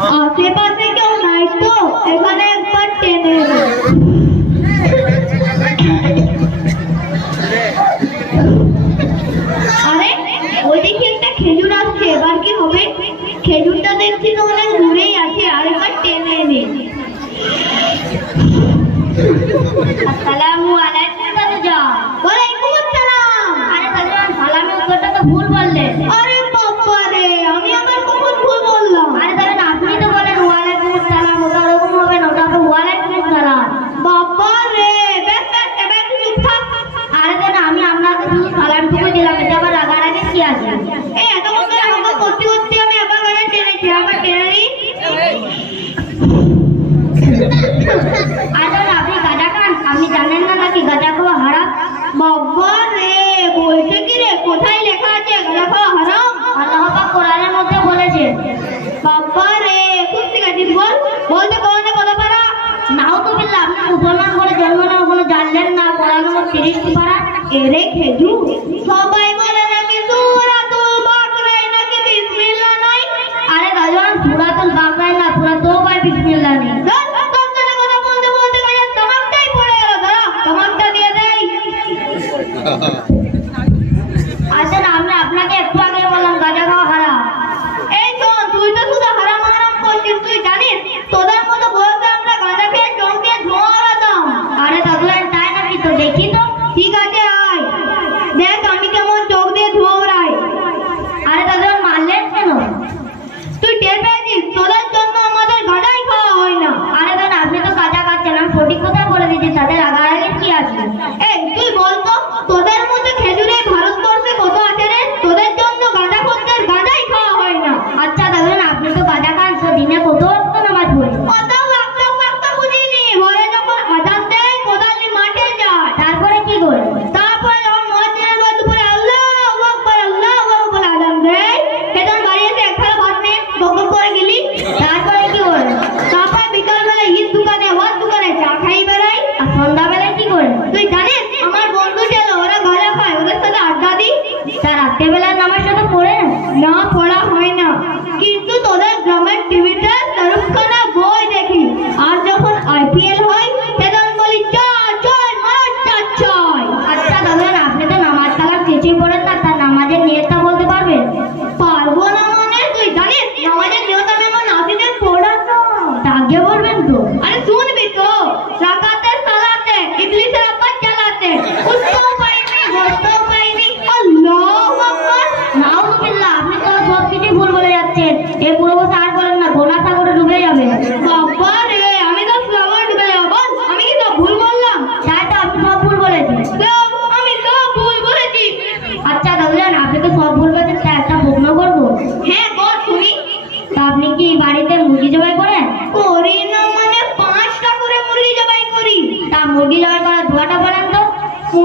আশেপাশে কেউ নাই তো এখানে একবার টেনে আরে ওইদিকে একটা খেজুর আসছে এবার কি হবে? খেজুরটা দেখছি তো অনেক দূরেই আছে, আর একবার টেনে নেই हैं जो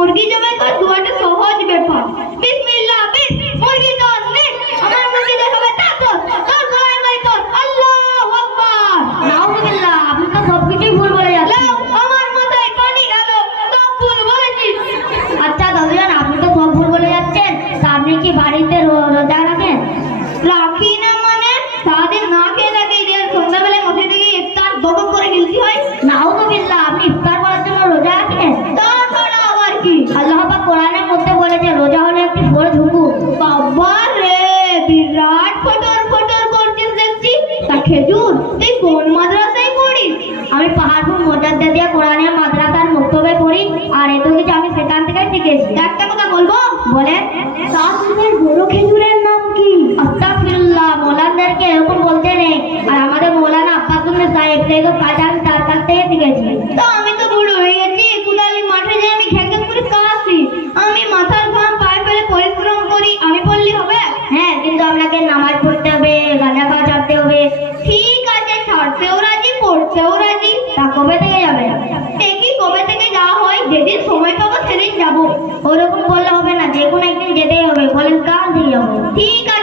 মুরগি দেবে বাবা কোরআনে করতে বলেছে, রোজা হলো একটি ফরজ হুকুম বাবা রে, বিরাট ফটর ফটর করছিস দেখছি। তা খেজুর, তুই কোন মাদ্রাসায় পড়িস? আমি পাহাড়পুর মোজাদ্দা দিয়া কোরআনের মাদ্রাসার মুক্তবে পড়ি, আর এত কিছু আমি সেখান থেকে শিখেছি। একটা কথা বলব? বলেন। শাশুড়ের বড় খেজুরের নাম কি? আস্তাফিরুল্লাহ মোলানদেরকে এরকম বলতে নেই। আর আমাদের মৌলানা আব্বাস সাহেব সেই তো কাজ তার কাছ থেকে শিখেছি। থেকে যাবে একই কবে থেকে যাওয়া হয় যেদিন সময় পাবো সেদিন যাবো ওরকম বললে হবে না যে কোনো একদিন যেতেই হবে বলেন কাল দিয়ে যাবো ঠিক আছে